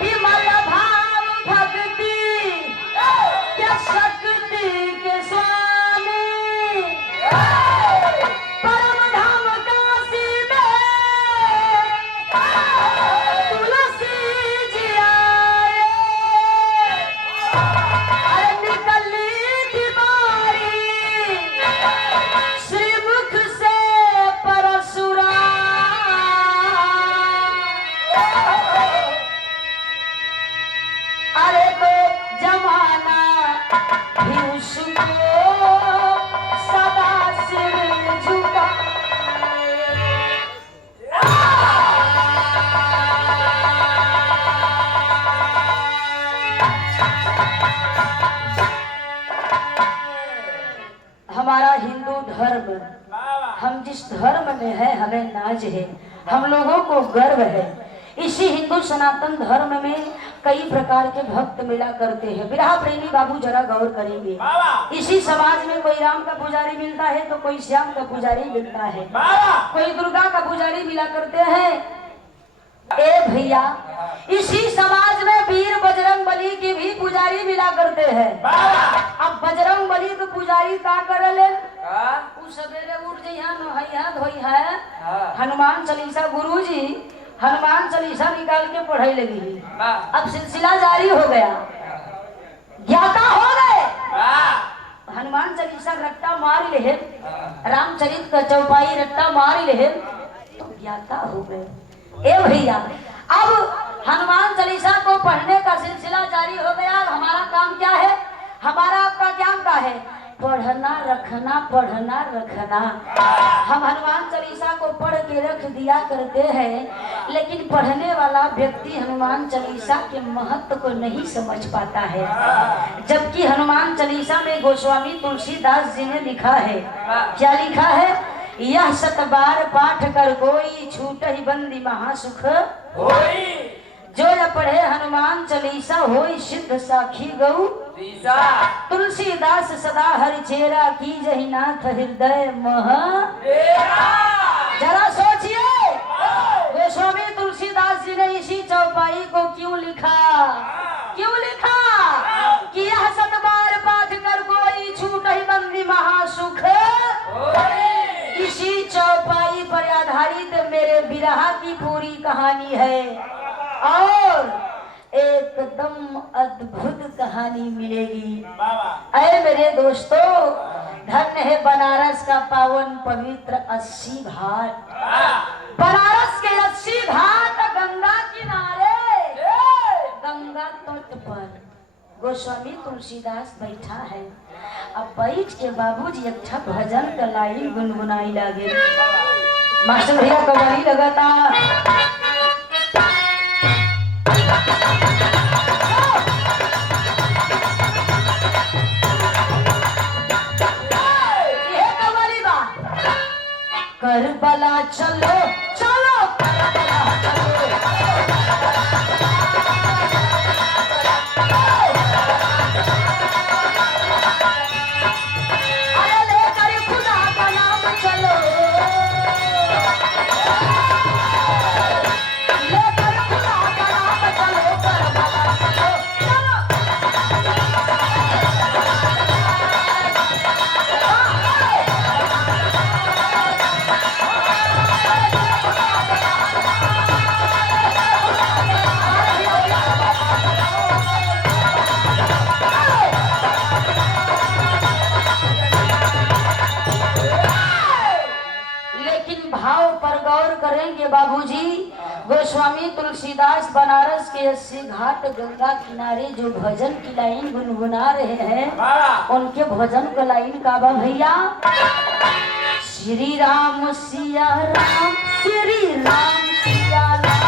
विमल भाव भक्ति क्या शक्ति के स्वामी परम धाम काशी में तुलसी जी आए। अरे निकली बीमारी श्रीमुख से परशुराम। अरे तो जमाना भी उसको सदा सिर झुकाए। हमारा हिंदू धर्म, हम जिस धर्म में है हमें नाज है, हम लोगों को गर्व है। इसी हिंदू सनातन धर्म में कई प्रकार के भक्त मिला करते हैं। विरहा प्रेमी बाबू जरा गौर करेंगे। इसी समाज में कोई राम का पुजारी मिलता है तो कोई श्याम का पुजारी मिलता है, कोई दुर्गा का पुजारी मिला करते हैं। ए भैया, इसी समाज में वीर बजरंग बली की भी पुजारी मिला करते हैं। अब बजरंग बली तो पुजारी का करले सवेरे उठ जइहा नहैया धोइहा हनुमान चालीसा गुरुजी हनुमान चालीसा निकाल के पढ़ाई लगी। अब सिलसिला जारी हो गया, ज्ञाता हो गए। हनुमान चालीसा रट्टा मार ले, रामचरित का चौपाई रट्टा मार ले तो ज्ञाता हो गए। ए भैया, अब हनुमान चालीसा को पढ़ने का सिलसिला जारी हो गया। हमारा काम क्या है? हमारा आपका काम क्या है? पढ़ना रखना, पढ़ना रखना। हम हनुमान चालीसा को पढ़ के रख दिया करते हैं, लेकिन पढ़ने वाला व्यक्ति हनुमान चालीसा के महत्व को नहीं समझ पाता है। जबकि हनुमान चालीसा में गोस्वामी तुलसीदास जी ने लिखा है, क्या लिखा है? यह 100 बार पाठ कर कोई छूट ही बंदी महासुख होई। जो न पढ़े हनुमान चालीसा होई सिद्ध साखी गौ। तुलसीदास सदा हरि चेरा की जही नाथ हृदय मह। जरा सोचिए, गोस्वामी तुलसीदास जी ने इसी चौपाई को क्यों लिखा? क्यों लिखा कि यह 100 बार पाठ कर कोई छूट ही बंदी महासुख। इसी चौपाई पर आधारित मेरे विरहा की पूरी कहानी है और एकदम अद्भुत कहानी मिलेगी। अरे मेरे दोस्तों, धन्य है बनारस का पावन पवित्र 80 घाट। बनारस के 80 घाट गंगा किनारे, गंगा तट पर गोस्वामी तुलसीदास बैठा है। अब बैठ के बाबूजी अच्छा भजन का लाइन गुनगुनाई लागे। मास्टर भैया कवाली लगाता। करबला चलो चलो करबला चलो। अरे लेकर खुदा का नाम चलो, लेकर खुदा का नाम चलो करबला चलो चलो। करेंगे बाबूजी, गोस्वामी तुलसीदास बनारस के 80 घाट गंगा किनारे जो भजन की लाइन गुनगुना रहे हैं, उनके भजन का लाइन का बा भैया। श्री राम सिया राम, श्री राम सिया राम।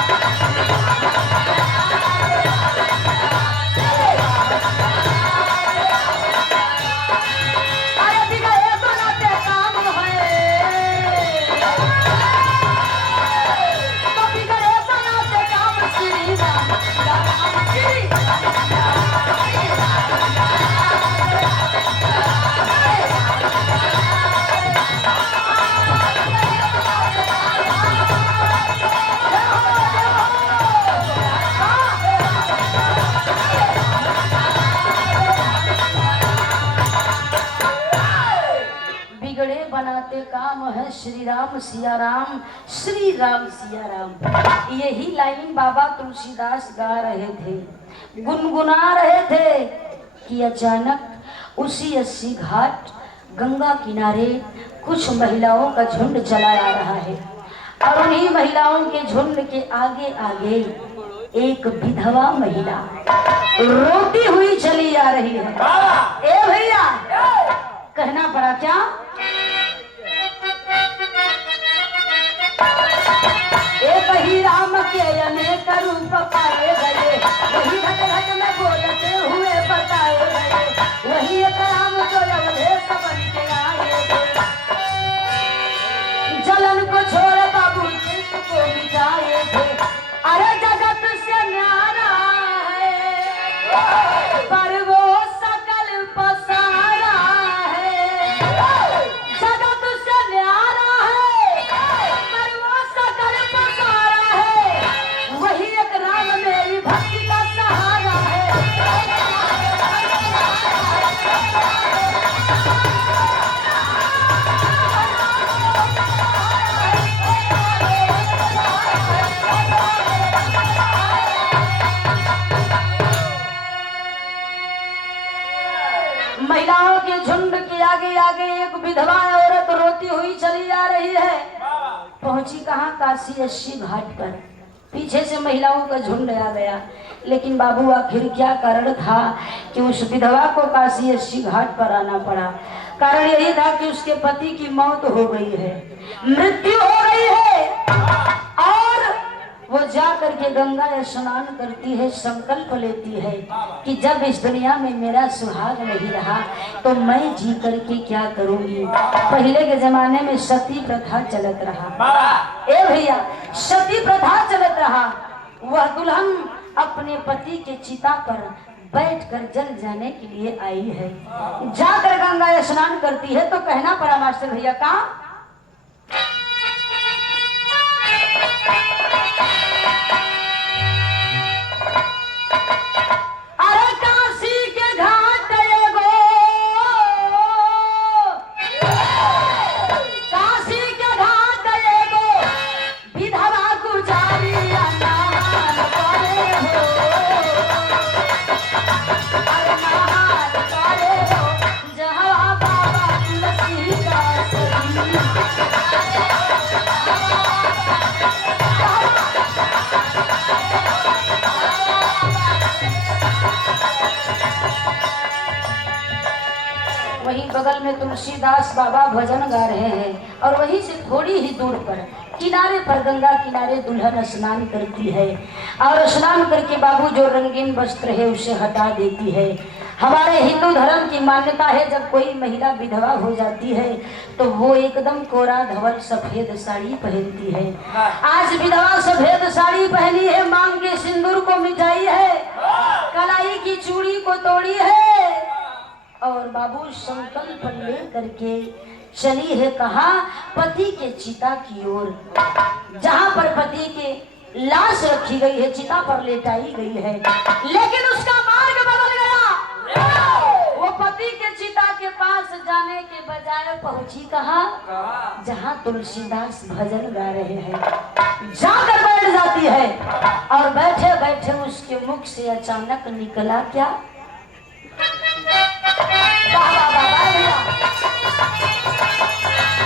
बनाते काम है श्री राम सिया राम, श्री राम सिया राम। यही लाइन बाबा तुलसीदास गा रहे थे, गुनगुना रहे थे कि अचानक उसी 80 घाट गंगा किनारे कुछ महिलाओं का झुंड चला आ रहा है और उन्हीं महिलाओं के झुंड के आगे आगे एक विधवा महिला रोती हुई चली आ रही है। ए भैया, कहना पड़ा क्या? एक ही राम के अनेक रूप पाए गए, वही घट घट में बोलते हुए बताए गए, वही एक राम जो अवधेश बन के आए थे, जलन को छोड़ बाबू कृष्ण को मिटाए थे। अरे जगत से न्यारा है पर वो सकल पसारा है, जगत से न्यारा है पर वो सकल पसारा है, वही एक राम मेरी भक्ति का सहारा है। महिलाओं के झुंड के आगे आगे एक विधवा औरत रोती हुई चली जा रही है। पहुंची कहाँ? काशी 80 घाट पर। पीछे से महिलाओं का झुंड आ गया, लेकिन बाबू आखिर क्या कारण था कि उस विधवा को काशी 80 घाट पर आना पड़ा? कारण यही था कि उसके पति की मौत हो गई है, मृत्यु हो गई है और वो जा करके गंगा स्नान करती है, संकल्प लेती है कि जब इस दुनिया में मेरा सुहाग नहीं रहा तो मैं जी करके क्या करूंगी। पहले के जमाने में सती प्रथा चलत रहा। ए भैया, सती प्रथा चलत रहा। वह दुल्हन अपने पति के चिता पर बैठकर जल जाने के लिए आई है, जाकर गंगा स्नान करती है। तो कहना पड़ा मास्टर भैया का, अरे काशी के घाट एगो, काशी के घाट एगो विधवा गुजारी अनार करे हो, अरे नार करे हो जहाँ बाबा तुलसीदास वहीं बगल में तुलसीदास बाबा भजन गा रहे हैं और वहीं से थोड़ी ही दूर पर किनारे पर गंगा किनारे दुल्हन स्नान करती है और स्नान करके बाबू जो रंगीन वस्त्र है उसे हटा देती है। हमारे हिंदू धर्म की मान्यता है जब कोई महिला विधवा हो जाती है तो वो एकदम कोरा धवल सफेद साड़ी पहनती है। आज विधवा सफेद साड़ी पहनी है, मांग के सिंदूर को मिटाई है, कलाई की चूड़ी को तोड़ी है और बाबू संकल्प ले करके चली है कहा? पति के चिता की ओर, जहाँ पर पति के लाश रखी गई है, चिता पर लेटाई गई है। लेकिन उसका मार्ग बदल गया। वो पति के चिता के पास जाने के बजाय पहुंची कहा? जहाँ तुलसीदास भजन गा रहे हैं, जाकर बैठ जाती है और बैठे बैठे उसके मुख से अचानक निकला क्या?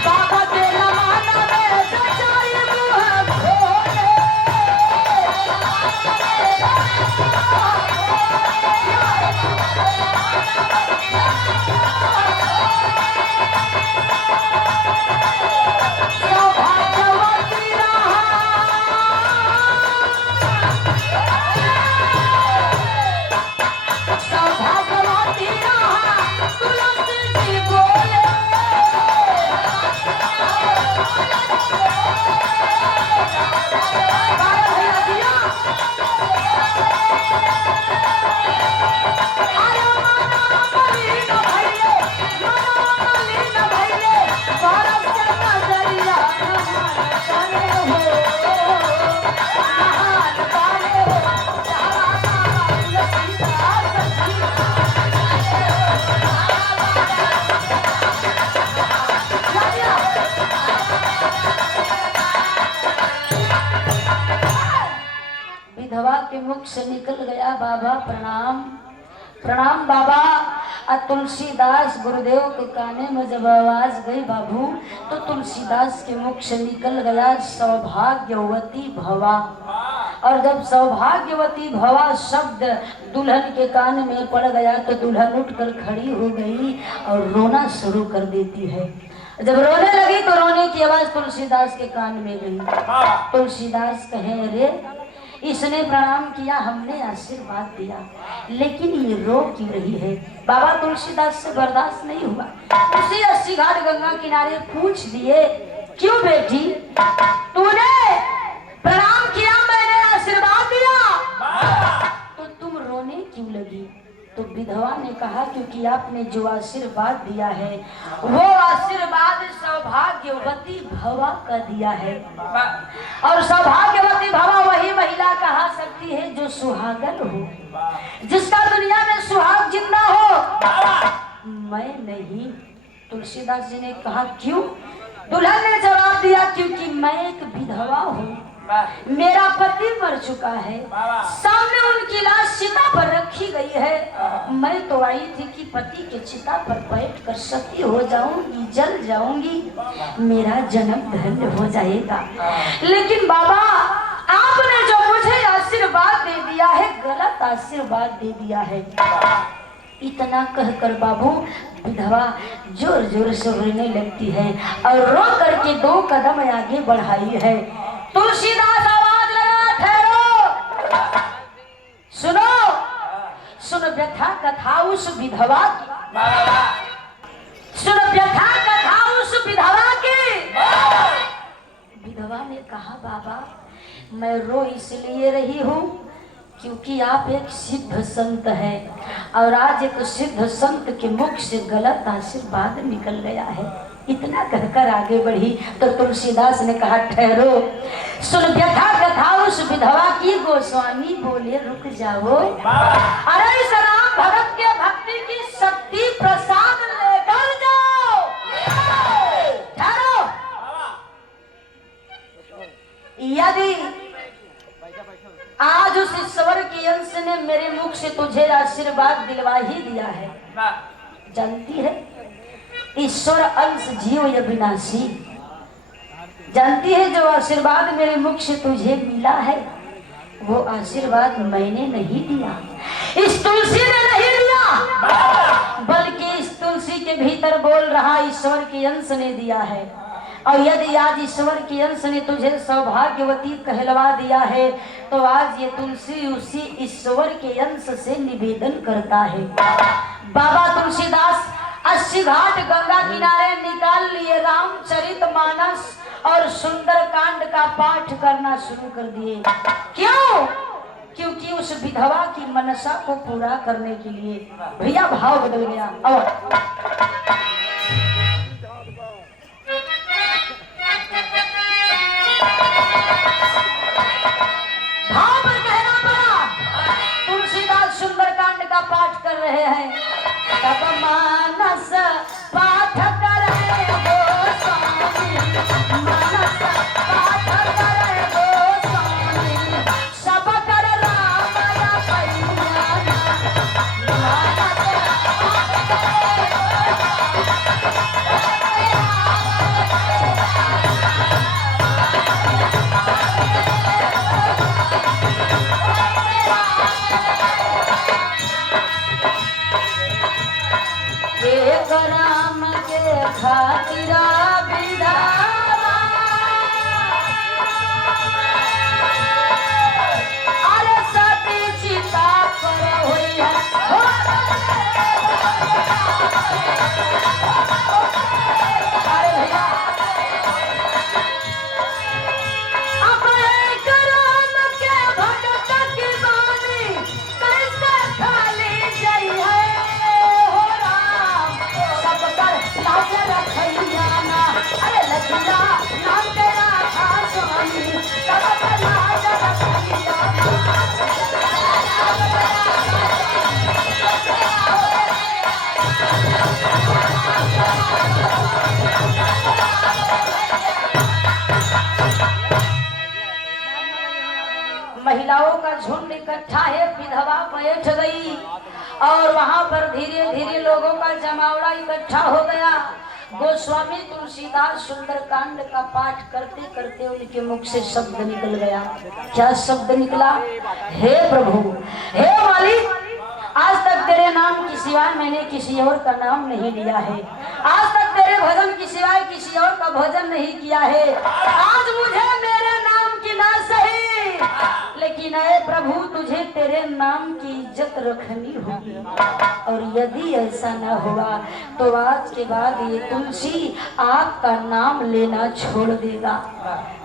बाबा तेरा माना में सच्चाई मुँह खोले, सौभाग्यवती रहा, सौभाग्यवती रहा तुलसी जी बोले। के मुख से निकल गया, बाबा प्रणाम प्रणाम बाबा। तुलसीदास गुरुदेव के काने में जब आवाज गई बाबू, तो तुलसीदास के मुख से निकल गया सौभाग्यवती भवा। और जब सौभाग्यवती भवा शब्द दुल्हन के कान में पड़ गया तो दुल्हन उठकर खड़ी हो गई और रोना शुरू कर देती है। जब रोने लगी तो रोने की आवाज तुलसीदास के कान में गई। तुलसीदास कहे, अरे इसने प्रणाम किया, हमने आशीर्वाद दिया, लेकिन ये रो क्यों रही है? बाबा तुलसीदास से बर्दाश्त नहीं हुआ। उसी 80 घाट गंगा किनारे पूछ दिए, क्यों बेटी तूने प्रणाम किया, मैंने आशीर्वाद दिया, तो तुम रोने क्यों लगी? तो विधवा ने कहा, क्योंकि आपने जो आशीर्वाद दिया है वो आशीर्वाद सौभाग्यवती भवा का दिया है। और सौभाग्यवती भवा वही महिला कहा सकती है जो सुहागन हो, जिसका दुनिया में सुहाग जिंदा हो। मैं नहीं। तुलसीदास जी ने कहा, क्यों? दुल्हन ने जवाब दिया, क्योंकि मैं एक विधवा हूँ, मेरा पति मर चुका है, सामने उनकी लाश चिता पर रखी गई है। मैं तो आई थी कि पति के चिता पर बैठकर सती हो जाऊंगी, जल जाऊंगी, मेरा जन्म धन्य हो जाएगा। लेकिन बाबा आपने जो मुझे आशीर्वाद दे दिया है, गलत आशीर्वाद दे दिया है। इतना कहकर बाबू विधवा जोर जोर से रोने लगती है और रो करके 2 कदम आगे बढ़ाई है। तुलसीदास आवाज लगा, ठहरो, सुनो, सुनो व्यथा कथा उस विधवा की, सुनो व्यथा कथा उस विधवा की। विधवा ने कहा, बाबा मैं रो इसलिए रही हूँ क्योंकि आप एक सिद्ध संत हैं और आज एक सिद्ध संत के मुख से गलत आशीर्वाद निकल गया है। इतना कहकर आगे बढ़ी तो तुलसीदास ने कहा, ठहरो, सुन व्यथा कथा उस विधवा की। गोस्वामी बोले, रुक जाओ, अरे इस राम भगत के भक्ति की शक्ति प्रसाद लेकर जाओ। ठहरो, यदि आज उस ईश्वर के अंश ने मेरे मुख से तुझे आशीर्वाद दिलवा ही दिया है, जानती है ईश्वर अंश जीव या विनाशी, जानती है जो आशीर्वाद मेरे मुख से तुझे मिला है वो आशीर्वाद मैंने नहीं दिया, इस तुलसी ने नहीं दिया, बल्कि इस तुलसी के भीतर बोल रहा ईश्वर के अंश ने दिया है। और यदि आज ईश्वर के अंश ने तुझे सौभाग्यवती कहलवा दिया है तो आज ये तुलसी उसी ईश्वर के अंश से निवेदन करता है। बाबा तुलसीदास 80 घाट गंगा किनारे निकाल लिए रामचरितमानस और सुंदर कांड का पाठ करना शुरू कर दिए। क्यों? क्योंकि उस विधवा की मनसा को पूरा करने के लिए। भैया भाव बदल गया। और भाव पर कहना पड़ा। तुलसीदास सुंदर कांड का पाठ कर रहे हैं, तब मानस पाठ करे गोस्वामी, मानस पाठ करे गोस्वामी, सब कर रामया पैया, एक राम के खातिरा विधावा, अरे सती चिता पर हुई है, अरे भैया अब एक राम के भगत की बानी कैसे खाली गई है। अरे लखीरा नाम तेरा था स्वामी, सब लाज रखिया। महिलाओं का झुंड इकट्ठा है, विधवा बैठ गई और वहां पर धीरे धीरे लोगों का जमावड़ा इकट्ठा हो गया। गोस्वामी तुलसीदास सुंदरकांड का पाठ करते करते उनके मुख से शब्द निकल गया। क्या शब्द निकला? हे प्रभु, हे मालिक, आज तक तेरे नाम की सिवाय मैंने किसी और का नाम नहीं लिया है। आज तक तेरे भजन की सिवाय किसी और का भजन नहीं किया है। आज मुझे मेरे नाम की ना सही, लेकिन ऐ प्रभु तुझे तेरे नाम की इज्जत रखनी होगी। और यदि ऐसा न हुआ तो आज के बाद ये तुलसी आपका नाम लेना छोड़ देगा।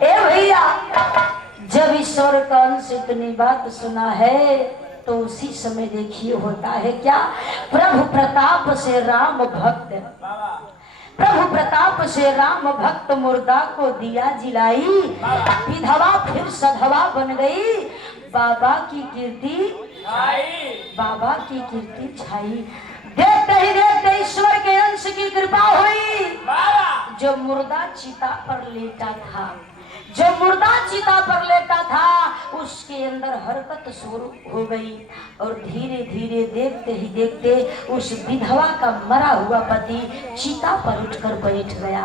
ए भैया, जब ईश्वर का अंश इतनी बात सुना है तो उसी समय देखिए होता है क्या। प्रभु प्रताप से राम भक्त, प्रभु प्रताप से राम भक्त मुर्दा को दिया जिलाई, विधवा फिर सधवा बन गई। बाबा की कीर्ति, बाबा की कीर्ति छाई। देखते ही देखते ईश्वर के अंश की कृपा हुई। जो मुर्दा चिता पर लेटा था, जो मुर्दा चिता पर लेटा था, उसके अंदर हरकत शुरू हो गई और धीरे धीरे देखते ही देखते उस विधवा का मरा हुआ पति चिता पर उठकर बैठ गया।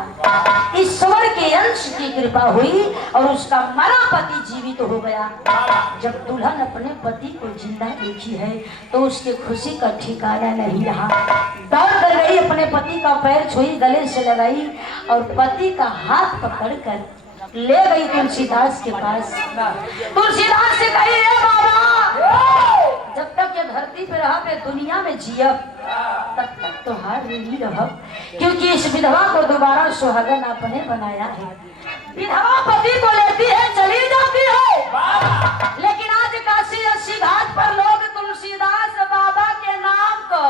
ईश्वर के अंश की कृपा हुई और उसका मरा पति जीवित हो गया। जब दुल्हन अपने पति को जिंदा देखी है तो उसके खुशी का ठिकाना नहीं रहा। दौड़ कर गई, अपने पति का पैर छुई, गले से लगाई और पति का हाथ पकड़कर ले गई तुलसीदास के पास। तुलसीदास से कही, हे बाबा, जब तक ये धरती पे रहा मैं दुनिया में जियब, तब तक तो हार नहीं रहब, क्योंकि इस विधवा को दोबारा सुहागन आपने बनाया है। विधवा पति को लेती है, चली जाती है, लेकिन आज काशी अस्सी घाट पर लोग तुलसीदास बाबा के नाम को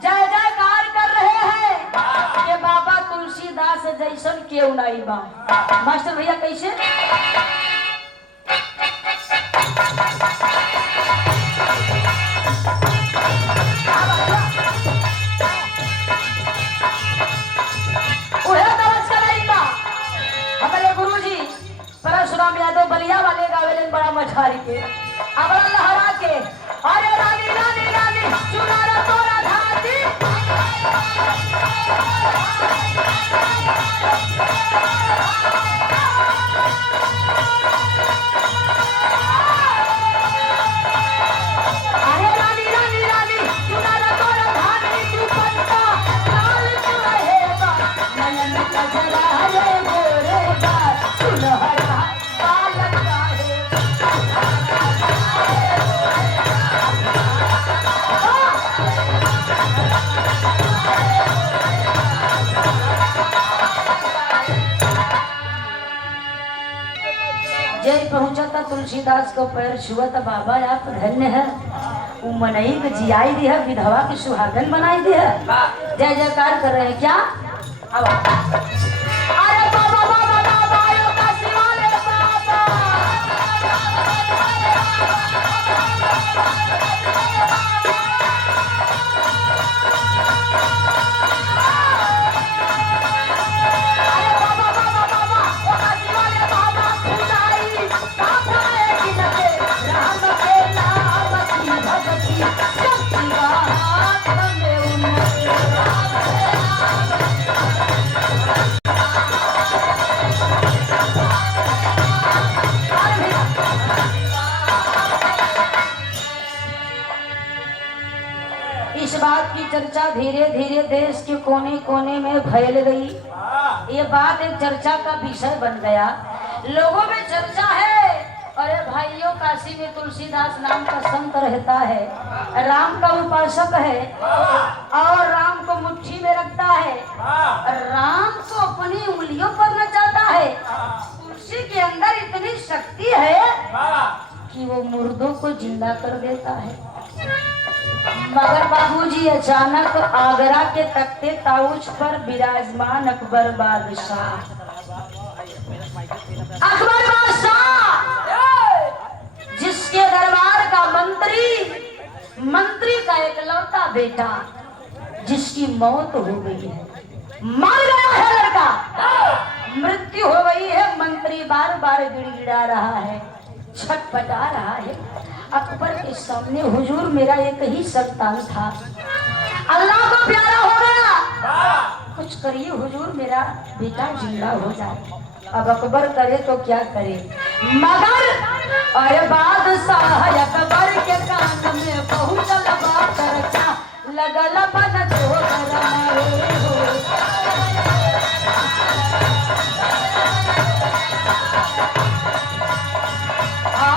जय जयकार कर रहे हैं कि बाबा तुलसीदास जैसन क्यों नहीं बा। मास्टर भैया कैसे? हमारे गुरुजी परशुराम यादव बलिया वाले गावेलन बड़ा मछारी के अबड़ा लहरा के, अरे रानी रानी रानी चुनारा तोरा धाती। जय पहुंचा तुलसीदास को पैर छुआ था, बाबा आप धन्य है, वो मनई के जियाई दी है, विधवा की सुहागन बनाई दी है। जय जयकार कर रहे हैं क्या? अरे बाबा बाबा बाबा यो काशी वाले बाबा। इस बात की चर्चा धीरे धीरे देश के कोने कोने में फैल गई। ये बात एक चर्चा का विषय बन गया, लोगों में चर्चा है। अरे भाइयों, काशी में तुलसीदास नाम का संत रहता है, राम का उपासक है और राम को मुट्ठी में रखता है, राम को अपनी उंगलियों पर नचाता है। तुलसी के अंदर इतनी शक्ति है कि वो मुर्दों को जिंदा कर देता है। मगर बाबूजी, अचानक आगरा के तख्ते ताऊज पर विराजमान अकबर बादशाह, अकबर बादशाह जिसके दरबार का मंत्री का एकलौता बेटा, जिसकी मौत हो गई है, मर गया है लड़का, मृत्यु हो गई है। मंत्री बार बार गिड़गिड़ा रहा है, छटपटा रहा है। अकबर के सामने हुजूर मेरा एक ही संतान था, अल्लाह को प्यारा हो गया, कुछ करिए हुजूर मेरा बेटा जिंदा हो जाए। अब अकबर करे तो क्या करे, मगर अरे बादशाह अकबर के कान में पहुंचल बात चर्चा लगल बन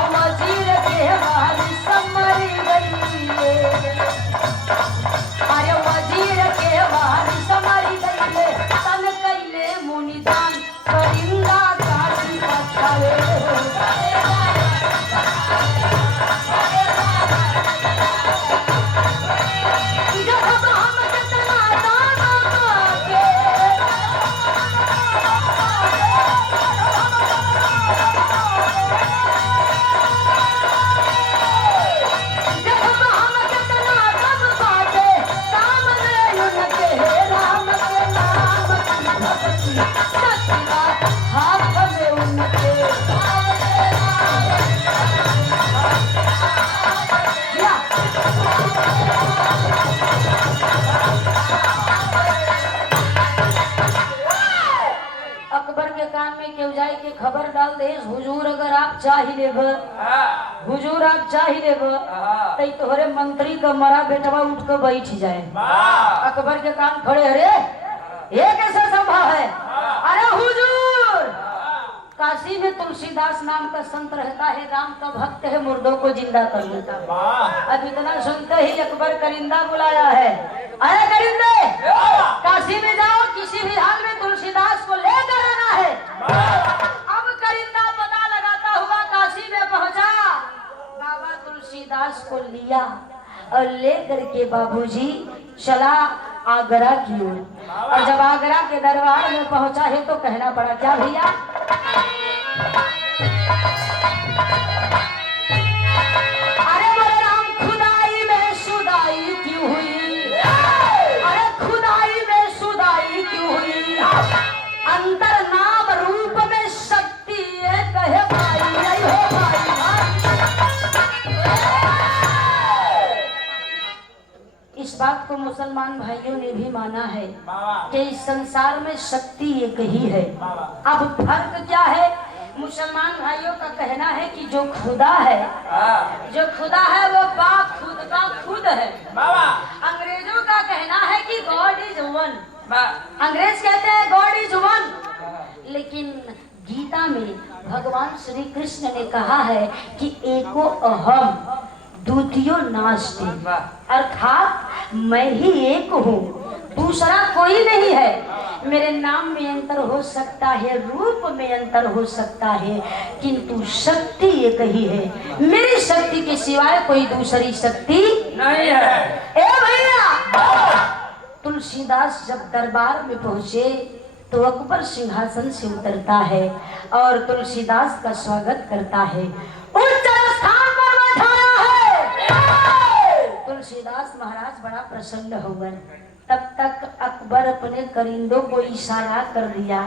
वजीर के वारिस मर गई, अरे वजीर के वारिस मर गई, तन कैले मुनिदान करिंदा काशी पछावे। अकबर के कान में क्यों जाए के खबर डाल दे, हुजूर अगर आप चाह लेब, हुजूर आप चाह लेब तो तोहरे मंत्री का मरा बेटवा उठ कर बैठ जाए। अकबर के कान खड़े, अरे ये कैसा संभव है? अरे हुजूर काशी में तुलसीदास नाम का संत रहता है, राम का भक्त है, मुर्दों को जिंदा कर देता है। अब इतना सुनते ही अकबर करिंदा बुलाया है, अरे करिंदे काशी में जाओ, किसी भी हाल में तुलसीदास को लेकर आना है। अब करिंदा पता लगाता हुआ काशी में पहुंचा, बाबा तुलसीदास को लिया और लेकर के बाबूजी चला आगरा की ओर। और जब आगरा के दरबार में पहुंचा है तो कहना पड़ा, क्या भैया? अरे बोले राम खुदाई में सुदाई क्यों हुई, अरे खुदाई में सुदाई क्यों हुई, अंतर नाम रूप में शक्ति कहे भाई, हो भाई। इस बात को मुसलमान भाइयों ने भी माना है कि इस संसार में शक्ति एक ही है। अब फर्क क्या है? मुसलमान भाइयों का कहना है कि जो खुदा है, जो खुदा है वो बाप खुद का खुद है। अंग्रेजों का कहना है कि गॉड इज वन, अंग्रेज कहते हैं गॉड इज वन, लेकिन गीता में भगवान श्री कृष्ण ने कहा है कि एको अहम द्वितीयो नास्ति, अर्थात मैं ही एक हूँ, दूसरा कोई नहीं है। मेरे नाम में अंतर हो सकता है, रूप में अंतर हो सकता है, किंतु शक्ति एक ही है। मेरी शक्ति के सिवाय कोई दूसरी शक्ति नहीं है। ए भैया, तुलसीदास जब दरबार में पहुंचे तो अकबर सिंहासन से उतरता है और तुलसीदास का स्वागत करता है, उच्च स्थान पर बैठाया है। तुलसीदास महाराज बड़ा प्रसन्न हो गए। तब तक अकबर अपने करिंदों को इशारा कर दिया,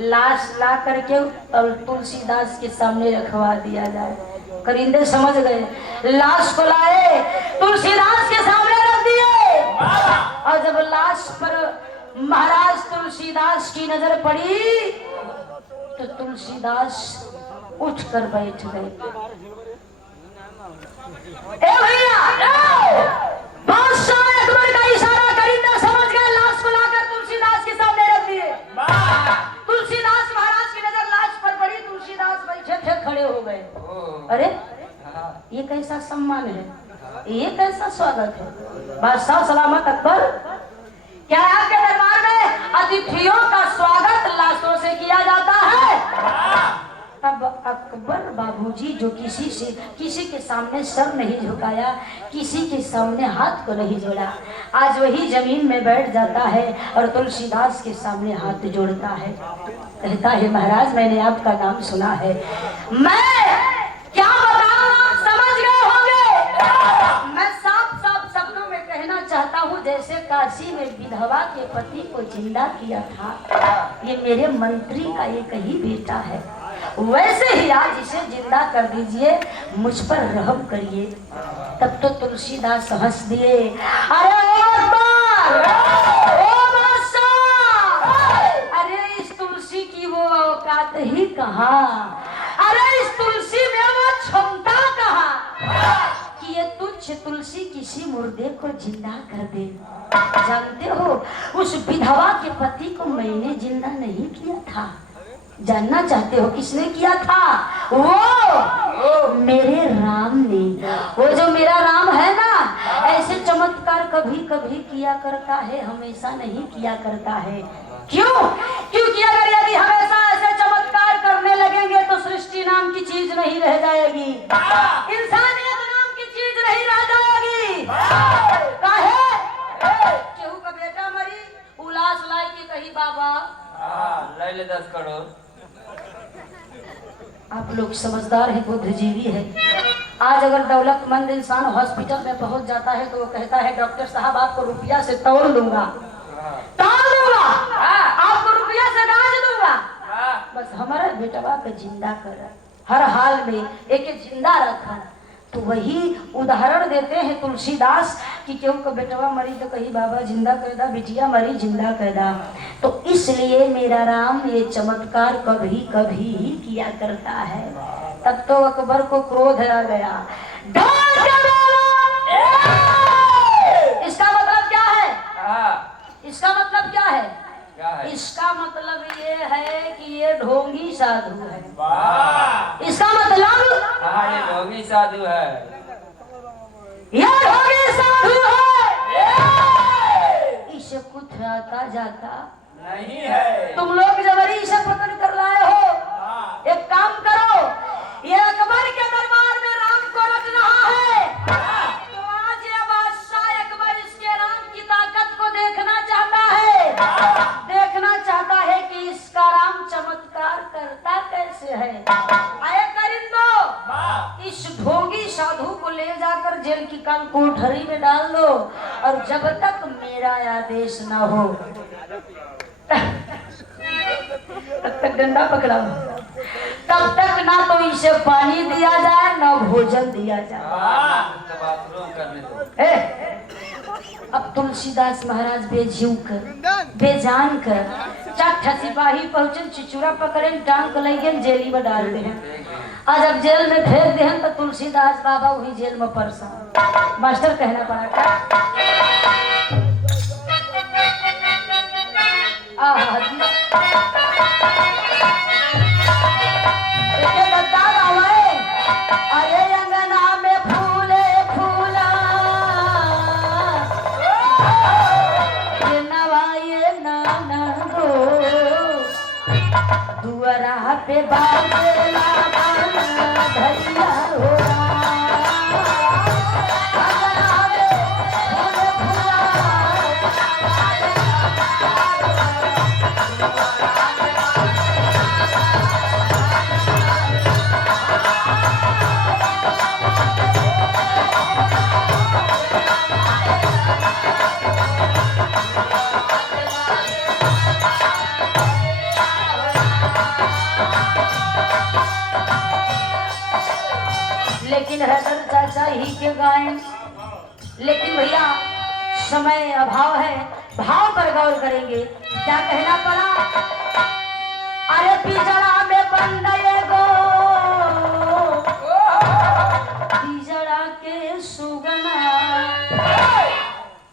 लाश ला करके तुलसीदास के सामने रखवा दिया जाए। करिंदे समझ गए, लाश को लाए, तुलसीदास के सामने रख दिए। और जब लाश पर महाराज तुलसीदास की नजर पड़ी तो तुलसीदास उठकर बैठ गए। ए भैया, बादशाह अकबर का इशारा करिंदा समझ गए, लाश को लाकर तुलसीदास के सामने रख दिए। तुलसीदास महाराज की नजर लाश पर पड़ी, तुलसीदास बैठे थे, खड़े हो गए। अरे ये कैसा सम्मान है, ये कैसा स्वागत है? बादशाह सलामत अकबर, क्या आपके दरबार में अतिथियों का स्वागत लाशों से किया जाता है? तब अकबर बाबूजी जो किसी के सामने सर नहीं झुकाया, किसी के सामने हाथ को नहीं जोड़ा, आज वही जमीन में बैठ जाता है और तुलसीदास के सामने हाथ जोड़ता है, कहता है महाराज मैंने आपका नाम सुना है, मैं क्या बताऊं, आप समझ गए होंगे। मैं साफ साफ शब्दों में कहना चाहता हूँ, जैसे काशी में विधवा के पति को जिंदा किया था, ये मेरे मंत्री का एक ही बेटा है। वैसे ही आज इसे जिंदा कर दीजिए, मुझ पर रहम करिए। तब तो तुलसीदास हंस दिए, अरे ओ अकबर, ओ बादशाह, अरे इस तुलसी की वो औकात ही कहाँ, अरे इस तुलसी में वो क्षमता कहाँ कि ये तुच्छ तुलसी किसी मुर्दे को जिंदा कर दे। जानते हो उस विधवा के पति को मैंने जिंदा नहीं किया था। जानना चाहते हो किसने किया था? वो मेरे राम ने। वो जो मेरा राम है ना, ऐसे चमत्कार कभी कभी किया करता है, हमेशा नहीं किया करता है। क्यों? क्योंकि अगर यदि हमेशा ऐसे चमत्कार करने लगेंगे तो सृष्टि नाम की चीज नहीं रह जाएगी, इंसानियत नाम की चीज नहीं रह जाएगी। काहे? केहू का बेटा मरी, उलास लाई के कही बाबा ले ले 10 करोड़। आप लोग समझदार है, बुद्धिजीवी है। आज अगर दौलतमंद इंसान हॉस्पिटल में पहुंच जाता है तो वो कहता है डॉक्टर साहब आपको रुपया से तोड़ दूंगा, आपको रुपया से दाज दूंगा, बस हमारा बेटवा का जिंदा कर, हर हाल में एक जिंदा रखा। तो वही उदाहरण देते हैं तुलसीदास कि क्यों का बेटवा मरी तो कही बाबा जिंदा कर दा, बिटिया मरी जिंदा कर दा। तो इसलिए मेरा राम ये चमत्कार कभी कभी ही किया करता है। तब तो अकबर को क्रोध आ गया। इसका मतलब क्या है? इसका मतलब क्या है? इसका मतलब ये है कि ये ढोंगी साधु है। इसका मतलब ये ढोंगी साधु है, ये ढोंगी साधु है। इसे कुछ आता जाता नहीं है। तुम लोग जबरी से पकड़ कर लाए हो। एक काम करो, ये अकबर के दरबार में राम को रख रहा है तो आज ये बादशाह अकबर इसके राम की ताकत को देखना चाहता है, देखना चाहता है कि इसका राम चमत्कार करता कैसे है। आए करिंदो, इस ढोंगी साधु को ले जाकर जेल की काल कोठरी में डाल दो और जब तक मेरा आदेश न हो तब तक डंडा पकड़ा, तब तक ना तो इसे पानी दिया जाए ना भोजन दिया जाए। अब तुलसीदास महाराज बेजीव कर बेजान कर चार सिपाही पहुंचे, चिचुरा पकड़े, टांग को ले गए, जेली में डाल दे। आज अब जेल में फेंक दे तो तुलसीदास बाबा वही जेल में परेशान। मास्टर कहना पड़ा क्या? अरे अंगना में फूले फूला नवाए नाना दो, दुआरा पे बाजेला धैया हो। लेकिन हैदर चाचा ही के गायन, लेकिन भैया समय अभाव है, भाव पर गौर करेंगे। क्या कहना पड़ा? अरे पिजड़ा में बंद गो, पिजड़ा के सुगना।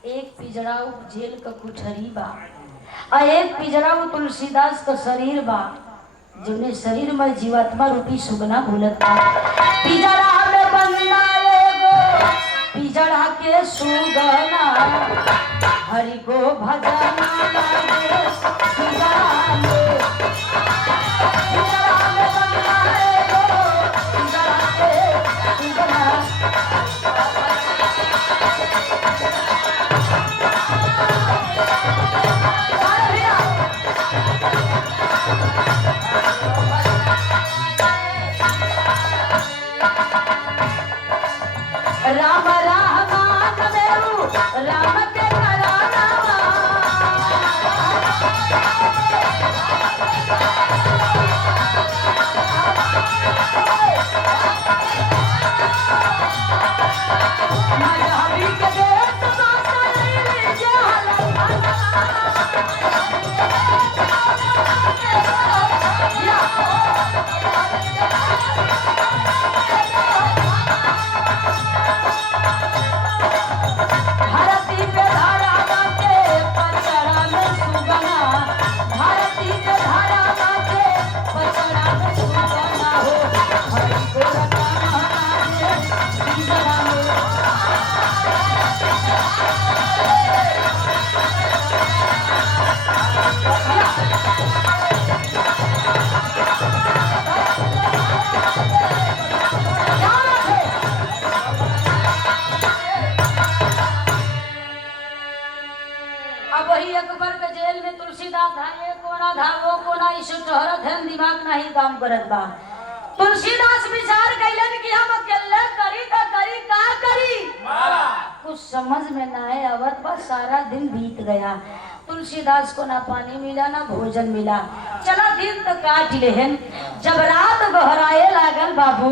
एक पिजड़ा जेल का कुठरी बा और एक पिजड़ा तुलसीदास का शरीर बा, जिन्हें शरीर में जीवात्मा रूपी सुगना घुलत बा। पिजड़ा में बंदा एगो, पिजड़ा के सुगना, हरि को भजना लागे पिजड़ा में। पिजड़ा में बंदा एगो, पिजड़ा के सुगना। राम राम देऊ राम के कराना, मजहबी के देश बासा लैले जहलन भारती पे धारा बाटे पचड़ा में सुगना भारती पे धारा बाटे पचड़ा में सुगना हो हरि को रटा महाराज पिंजरा में अब वही अकबर के जेल में तुलसीदास था ये कोना था वो कोना ईश्वर चोहरत है दिमाग नहीं काम करत बा तुलसीदास विचार कैलन कि हम अकेले करी का करी कुछ समझ में ना आए आवत बा सारा दिन बीत गया तुलसीदास को ना पानी मिला ना भोजन मिला चला दिन तक काट लेहन जब रात गहराए लागल बाबू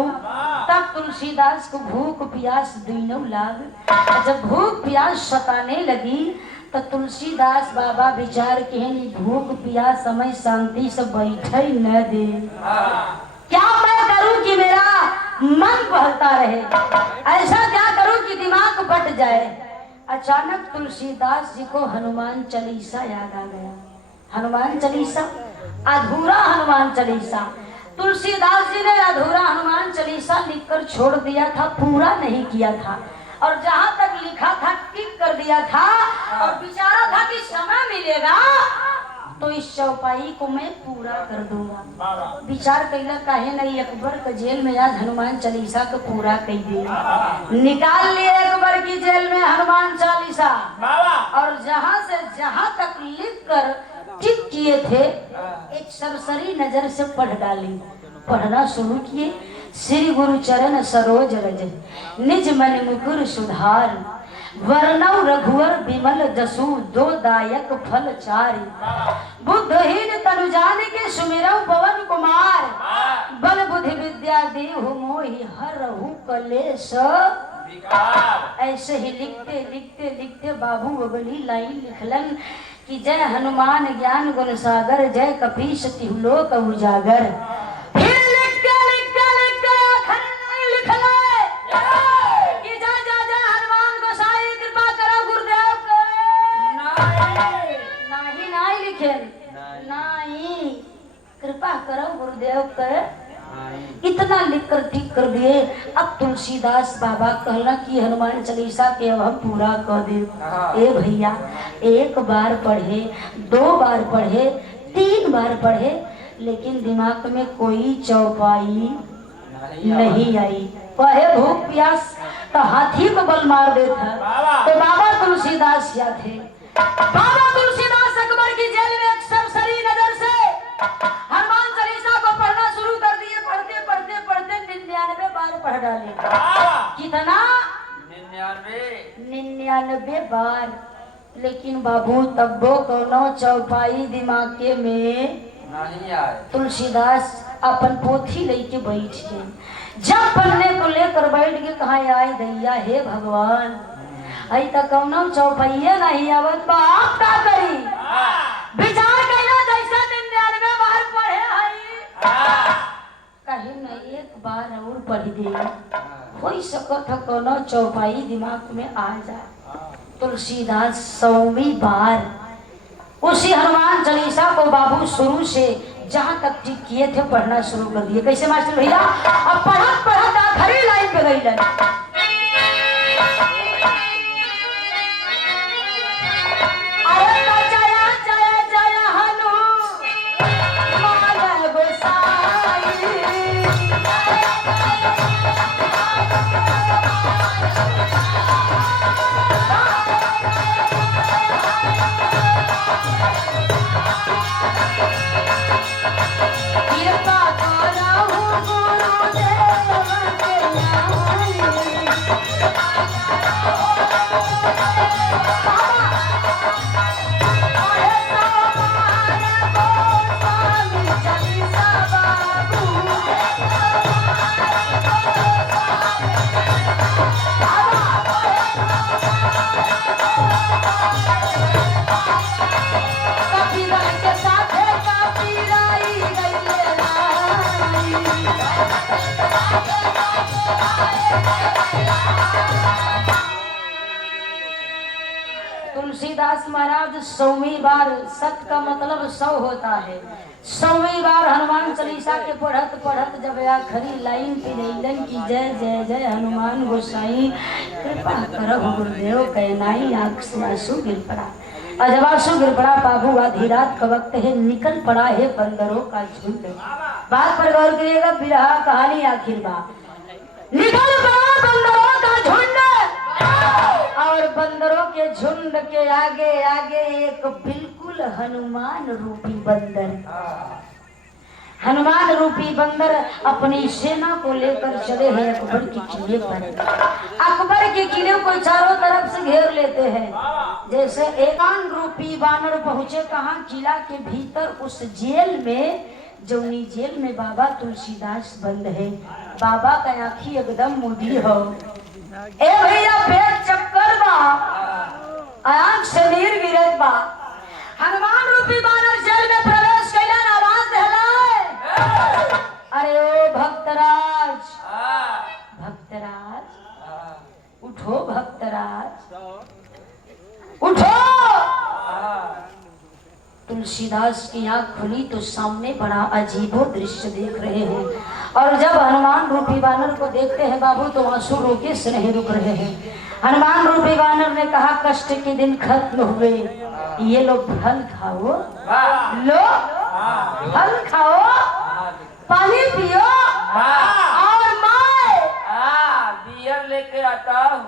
तब तुलसीदास को भूख प्यास दुनों लाग जब भूख प्यास सताने लगी तो तुलसीदास बाबा विचार के भूख प्यास समय शांति से बैठे न दे क्या मैं करूं कि मेरा मन बहलता रहे ऐसा क्या करूं कि दिमाग बट जाए अचानक तुलसीदास जी को हनुमान चालीसा याद आ गया हनुमान चालीसा अधूरा हनुमान चालीसा तुलसीदास जी ने अधूरा हनुमान चालीसा लिखकर छोड़ दिया था पूरा नहीं किया था और जहां तक लिखा था टिक कर दिया था और विचारा था कि समय मिलेगा तो इस चौपाई को मैं पूरा कर दूंगा विचार कैला काहे नहीं अकबर के जेल में आज हनुमान चालीसा को पूरा कर दिया निकाल लिए अकबर की जेल में हनुमान चालीसा और जहां से जहां तक लिख कर टिक किए थे एक सरसरी नजर से पढ़ डाली पढ़ना शुरू किए श्री गुरु चरण सरोज रज निज मन मुकुर सुधार वर्णव रघुवर विमल जसु दो दायक फल चारि बुद्धहीन तनु जान के सुमिरव पवन कुमार बल बुद्धि विद्या देहु मोहि हरहु कलेश ऐसे ही लिखते लिखते लिखते बाबू अगली लाइन लिखलन कि जय हनुमान ज्ञान गुण सागर जय कपीश तिहुलोक उजागर कृपा करो गुरुदेव कर इतना लिख कर ठीक कर दिए अब तुलसीदास बाबा कहला कि हनुमान चालीसा के अब हम पूरा कर दे ए भैया एक बार पढ़े दो बार पढ़े तीन बार पढ़े लेकिन दिमाग में कोई चौपाई नहीं आई पहे भूख प्यास तो हाथी को बल मार देता तो बाबा तुलसीदास क्या थे बाबा तुलसीदास अकबर की जेल में एक सरसरी नजर से हनुमान चालीसा को पढ़ना शुरू कर दिए पढ़ते पढ़ते पढ़ते 99 बार पढ़ डाले कितना 99 बार लेकिन बाबू तब्बो कोनो चौपाई दिमाग के में नहीं आए तुलसीदास अपन पोथी लेके बैठ गए जब पढ़ने को लेकर बैठ गए कहा आए दैया हे भगवान आई तक कौनो चौपाइये नहीं आवत बा आप का करी विचार कैला जैसा 99 बार पढ़े हई कहीं नहीं एक बार और पढ़ दे हो सकत है कोनो चौपाई दिमाग में आ जाए तुलसीदास 100वीं बार उसी हनुमान चालीसा को बाबू शुरू से जहां तक ठीक किए थे पढ़ना शुरू कर दिए कैसे मास्टर भैया अब पढ़त पढ़त आखिरी लाइन पे गई कृपा करो गुरुदेव के नाम तुलसीदास महाराज 100वीं बार, सत का मतलब 100 होता है, 100वीं बार हनुमान चालीसा के पढ़त पढ़त जब आखिरी लाइन पे रैलन की जय जय जय हनुमान गोसाई कृपा करहु गुरुदेव कहनाई, आंख से आंसू गिर पड़ा। और जब आंसू गिर पड़ा बाबू, आधी रात का वक्त है, निकल पड़ा है बंदरों का झुंड। बात पर गौर करिएगा, बिरहा कहानी आखिर बात, निकल पड़ा बंदरों का झुंड, और बंदरों के झुंड के आगे आगे एक बिल्कुल हनुमान रूपी बंदर, हनुमान रूपी बंदर अपनी सेना को लेकर चले हैं अकबर के किले पर। अकबर के किले को चारों तरफ से घेर लेते हैं। जैसे एकान रूपी बानर पहुंचे कहाँ, किला के भीतर, उस जेल में, जौनी जेल में बाबा तुलसीदास बंद है। बाबा का आँखी एकदम मुदी हो, ए भैया पेट चक्कर बा, आँख से नीर गिरत बा। हनुमान रूपी बानर जेल में प्रवेश कैलन, आवाज देलाए, अरे ओ भक्तराज, भक्तराज उठो, भक्तराज उठो। तुलसीदास की आंख खुली तो सामने बड़ा अजीबो दृश्य देख रहे हैं। और जब हनुमान रूपी बानर को देखते हैं बाबू, तो आंसू रोके से नहीं रुक रहे हैं। हनुमान रूपी बानर ने कहा, कष्ट के दिन खत्म हुए, ये लो फल खाओ, लो फल खाओ, पानी पियो, और मैं बियर लेके आता हूँ।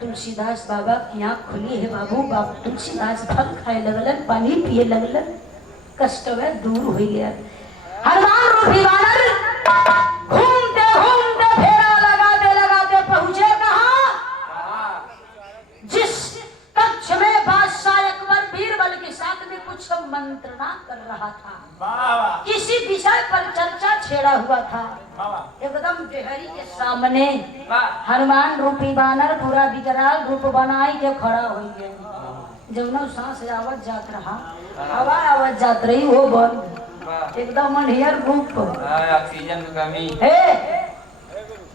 तुलसीदास बाबा की आँख खुली है बाबू। बाबू तुलसीदास फल खाए लगलन, पानी पिए लगलन, कष्ट वह दूर हो गया। हनुमान रूपी बानर घूमते घूमते फेरा लगाते लगाते पहुंचे कहाँ, जिस कक्ष में बादशाह अकबर बीरबल के साथ में कुछ मंत्रणा कर रहा था, किसी विषय पर चर्चा छेड़ा हुआ था। एकदम डेहरी के सामने हनुमान रूपी बानर पूरा विकराल रूप बनाई के खड़ा हो गया। जब सांस आवत जात रहा, हवा आवत जात रही, वो बंद, एकदम अनहियर रूप, ऑक्सीजन की कमी है।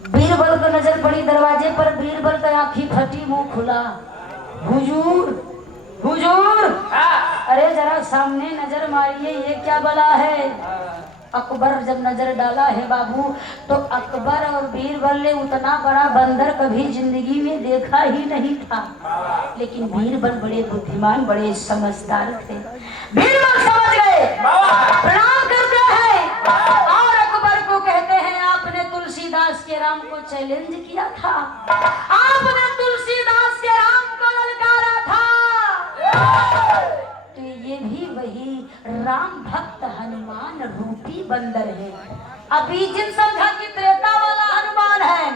बीरबल को नजर पड़ी दरवाजे पर, बीरबल का आंखी फटी, मुंह खुला, हुजूर हुजूर, अरे जरा सामने नजर मारिए, ये क्या बला है। अकबर जब नजर डाला है बाबू, तो अकबर और बीरबल ने उतना बड़ा बंदर कभी जिंदगी में देखा ही नहीं था। लेकिन बीरबल बड़े बुद्धिमान, बड़े समझदार थे। बीरबल समझ गए, प्रणाम करते हैं और अकबर को कहते हैं, आपने तुलसीदास के राम को चैलेंज किया था, आपने तुलसीदास के राम को ललकारा था, तो ये भी वही राम भक्त हनुमान रूपी बंदर है। अभी जिन समझा कि त्रेता वाला हनुमान है,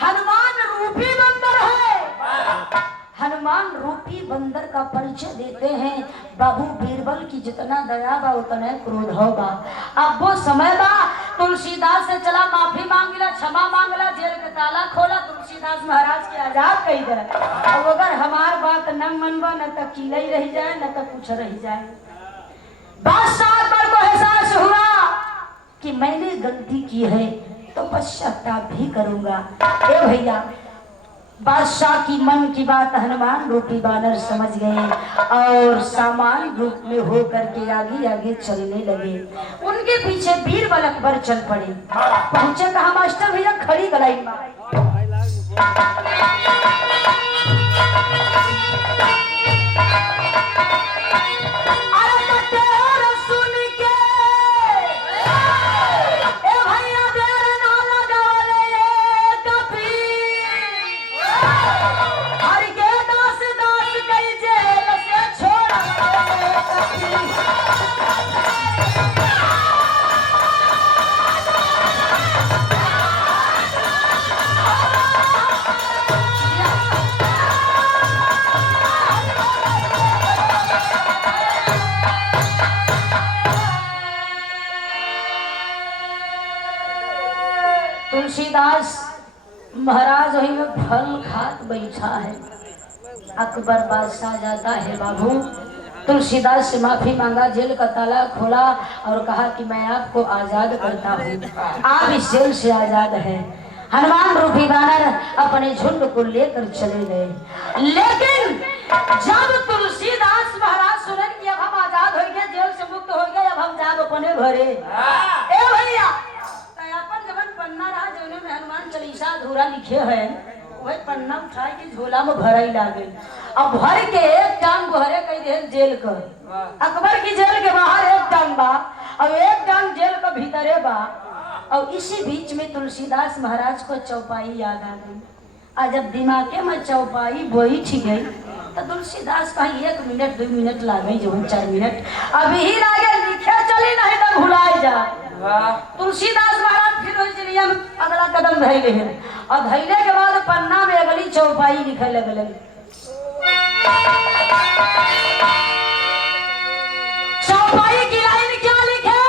हनुमान रूपी बंदर है। हनुमान रूपी बंदर का परिचय देते हैं बाबू। बीरबल की जितना दया बा उतना क्रोध होगा। अब वो समय बा, तुलसीदास से चला माफी मांगला, क्षमा मांगला, जेल का ताला खोला, तुलसीदास महाराज के आजाद कही दे। अब अगर हमार बात न मनबा, न तो किला ही रह जाए, न तो कुछ रह जाए। बादशाह अकबर को एहसास हुआ कि मैंने गलती की है, तो पश्चाताप भी करूंगा। ए भैया, बादशाह की मन की बात हनुमान रूपी बानर समझ गए और सामान रूप में होकर के आगे आगे चलने लगे। उनके पीछे बीरबल अकबर चल पड़े। पहुंचे कहा, मास्टर भैया खड़ी गलाई तुलसीदास महाराज वही में फल खात बैठा है। अकबर बादशाह जाता है बाबू, तुलसीदास से माफी मांगा, जेल का ताला खोला और कहा कि मैं आपको आजाद करता हूँ, आप इस जेल से आजाद हैं। हनुमान रूपी वानर अपने झुंड को लेकर चले गए। लेकिन जब तुलसीदास महाराज सुने कि अब हम आजाद हो गए, जेल से मुक्त हो गए, अब हम जाब अपने घरे, ए भैया अपन जवन पन्ना रहा जौने में हनुमान चालीसा अधूरा लिखे है, वही पन्ना उठा के झोला में भराई लागे। अब भर के एक टांग भरे कई दे जेल कर, अकबर की जेल के बाहर एक टांग बा और एक टांग जेल के भीतरे बा। और इसी बीच में तुलसीदास महाराज को चौपाई याद आ गई। आज जब दिमागे में चौपाई बैठ गई तो तुलसीदास कहीं 1 मिनट 2 मिनट लागे, जो 4 मिनट अभी ही लागे, लिखे चली नहीं तो भुलाए जा। तुलसीदास महाराज फिर अगला कदम धैले हैं और धैले के बाद पन्ना में अगली चौपाई लिखे लगल। चौपाई की लाइन क्या लिखे?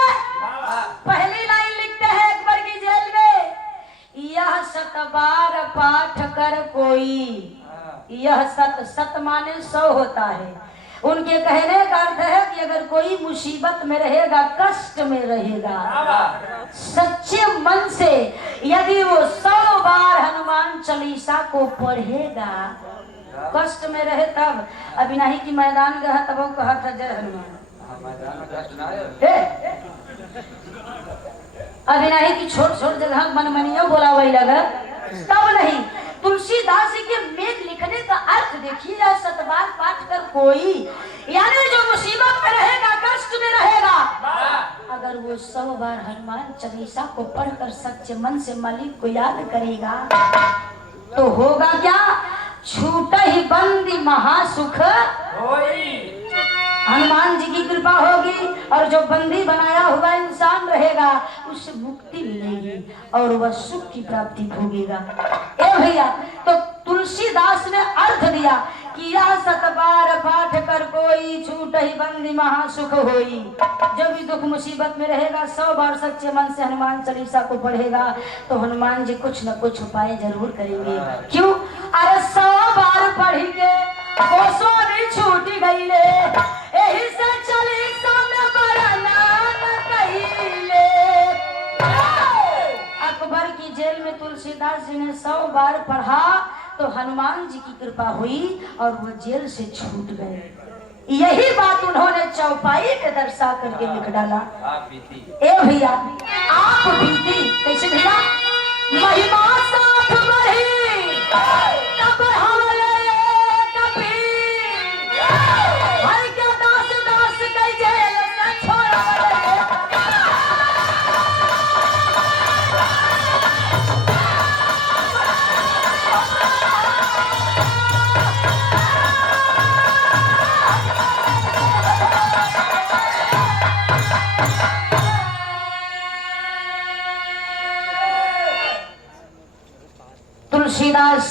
पहली लाइन लिखते हैं अकबर की जेल में, यह 7 बार पाठ कर कोई, यह 7 माने 100 होता है। उनके कहने का अर्थ है कि अगर कोई मुसीबत में रहेगा, कष्ट में रहेगा, सच्चे मन से यदि वो 100 बार हनुमान चालीसा को पढ़ेगा, कष्ट में रहे तब, अभी नहीं कि मैदान गया तब वो कहा था जय हनुमान, अभी नहीं कि छोट छोट जगह मनमनियों बोला वही लगा, तब नहीं। तुलसीदास जी के मेघ लिखने का अर्थ देखिए, 7 बार पाठ कर कोई, यानी जो मुसीबत में रहेगा, कष्ट में रहेगा, अगर वो 100 बार हनुमान चालीसा को पढ़कर सच्चे मन से मालिक को याद करेगा तो होगा क्या? छूट ही बंदी महासुख होई। हनुमान जी की कृपा होगी और जो बंदी बनाया हुआ इंसान रहेगा उससे मुक्ति मिलेगी और वह सुख की प्राप्ति भोगेगा। ए भैया, तो तुलसीदास ने अर्थ दिया कि यह 7 बार पाठ कर कोई, छूट ही बंदी महासुख होई। जब भी दुख मुसीबत में रहेगा, 100 बार सच्चे मन से हनुमान चालीसा को पढ़ेगा तो हनुमान जी कुछ न कुछ उपाय जरूर करेंगे। क्यों? अरे 100 बार पढ़ेंगे कोसों भी छूट गई ले, यही से चालीसा में बरनाम कहिले। अकबर की जेल में तुलसीदास जी ने 100 बार पढ़ा तो हनुमान जी की कृपा हुई और वो जेल से छूट गए। यही बात उन्होंने चौपाई पे दर्शा करके लिख डाला। ए भैया, आप बीती कैसे भैया? महिमा साथ वही तब हमले कभी, हर के दास दास कई जेल से छोड़ा। तुलसीदास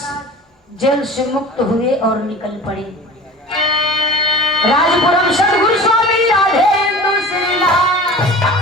जेल से मुक्त हुए और निकल पड़े। राजपुरम सदगुरु स्वामी राधे तुलसीदास।